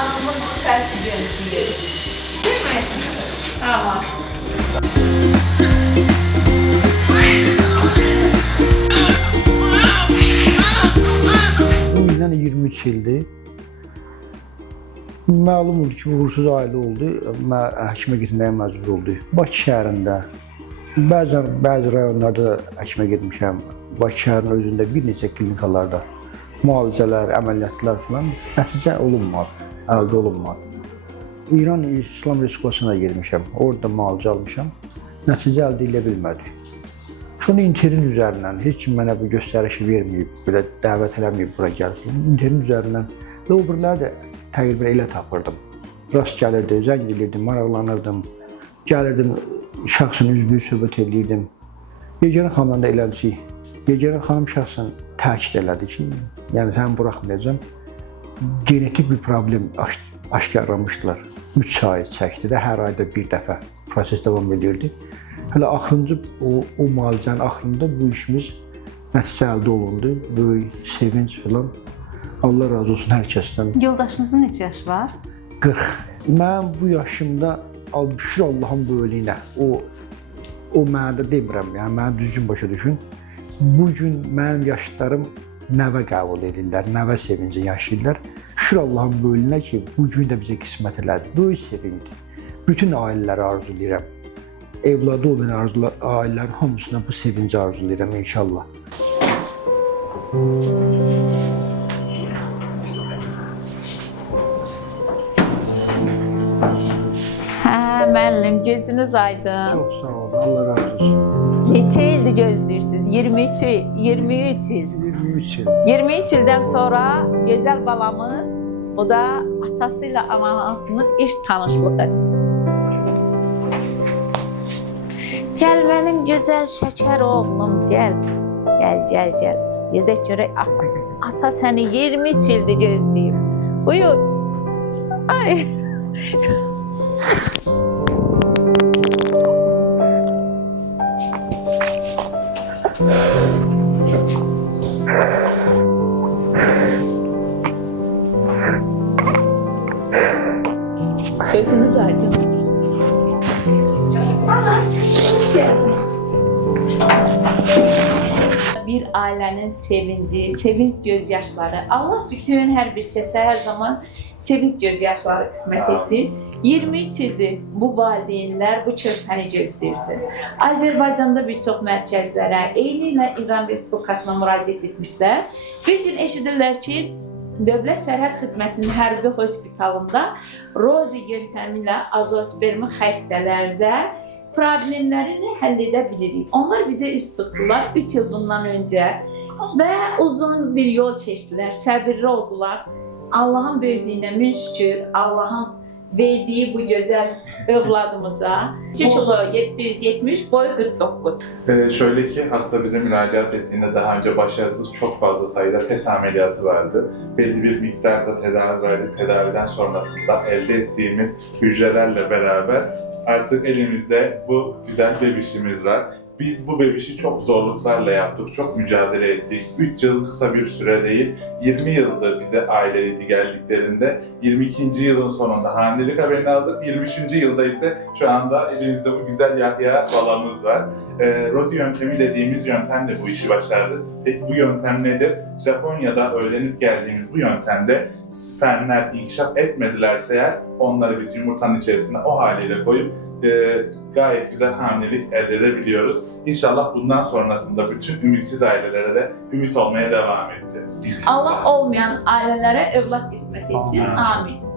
Hanımın sesi gözlüyor. Değil mi? Tamam. Bu yüzden 23 ildir. Məlum oldu ki, uğursuz ailə oldu. Həkimə getməyə məcbur oldu. Bakı şəhərində, bəzi rayonlarda da həkimə getmişəm. Bakı şəhərinin özündə bir neçə klinikalarda müalicələr, əməliyyatlar falan nəticə olunmadı, əldə olunmadı. İran İslam Respublikasına girmişəm, orada müalicə almışam, nəticə əldə edə bilmədik. Sonra internet üzərindən, heç kim mənə bu göstərişi verməyib, belə dəvət eləməyib bura gəlsin. İnternet üzərindən və o biriləri də təqribən elə tapırdım. Rast gəlirdi, zəng edirdim, maraqlanırdım, gəlirdim, şəxsən üzvlüyü söhbət edirdim. Yeganə xanımdan da eləmişik. Yeganə xanım şəxsən təkid elədi ki, yəni səni buraxmayacam. Genetik bir problem aşkarlamışdılar. 3 ay çəkdi də, hər ayda bir dəfə proses davam edirdi. Hələ axırıncı o müalicənin axırında bu işimiz nəticə əldə olundu. Böyük sevinç filan. Allah razı olsun hər kəsdən. Yoldaşınızın neçə yaşı var? 40. Mən bu yaşımda şükür Allahın böyüklüyünə. O mənada demirəm, yəni məni düzgün başa düşün. Bugün mənim yaşlarım nəvə qəbul edirlər, nəvə sevinci yaşayırlar. Şükür Allahın böyüklüyünə ki, bugün də bizə qismət elədi. Böyük sevinci. Bütün ailələri arzulayıram. Evladı olmayan ailələrin hamısına bu sevinci arzulayıram inşallah. Müəllim, gözünüz aydın. Çox sağ olun, Allah razı olsun. Neçə ildir gözləyirsiniz? 23 il. 23 il. 23 ildən sonra gözəl balamız, bu da atası ilə anasının ilk tanışlığı. Gəl mənim gözəl şəkər oğlum, gəl. Gəl. Gedək görək ata səni 23 ildir gözləyib. Buyur. Ay. Gözünüz aydın. Bir ailənin sevinci, sevinç gözyaşları. Allah bütün hər bir kəsə hər zaman sevinç gözyaşları qismət etsin. 23 ildir bu valideynlər bu körpəni gözləyirdi. Azərbaycanda bir çox mərkəzlərə, eyni ilə İran Respublikasına müraciət etmişlər. Bir gün eşidirlər ki, Dövlət Sərhəd Xidmətinin hərbi hospitalında Rozi yöntəmi ilə azospermi xəstələrdə problemlərini həll edə bilirik. Onlar bizə üst tutdular 3 il bundan öncə və uzun bir yol keçdilər, səbirli oldular. Allahın böyüklüyünə min şükür, Allahın verdiyi bu gözəl övladımıza. Kilo 770, boyu 49. Şöyle ki, hasta bize müracaat ettiğinde daha önce başarısız çok fazla sayıda TES ameliyatı vardı. Belli bir miktarda tedavi verdik. Tedaviden sonrasında elde ettiğimiz hücrelerle beraber artık elimizde bu güzel bebişimiz var. Biz bu bebişi çok zorluklarla yaptık, çok mücadele ettik. 3 yıl kısa bir süre değil, 20 yılda bize aileydi geldiklerinde. 22. yılın sonunda hamilelik haberini aldık. 23. yılda ise şu anda elimizde bu güzel Yahya balamız var. Rozi yöntemi dediğimiz yöntemle bu işi başardı. Peki bu yöntem nedir? Japonya'da öğrenip geldiğimiz bu yöntemde spermler inkişaf etmedilerse eğer onları biz yumurtanın içerisine o haliyle koyup gayet güzel hamilelik elde edebiliyoruz. İnşallah bundan sonrasında bütün ümitsiz ailelere de ümit olmaya devam edeceğiz. Allah olmayan ailelere evlat qismət etsin. Amin.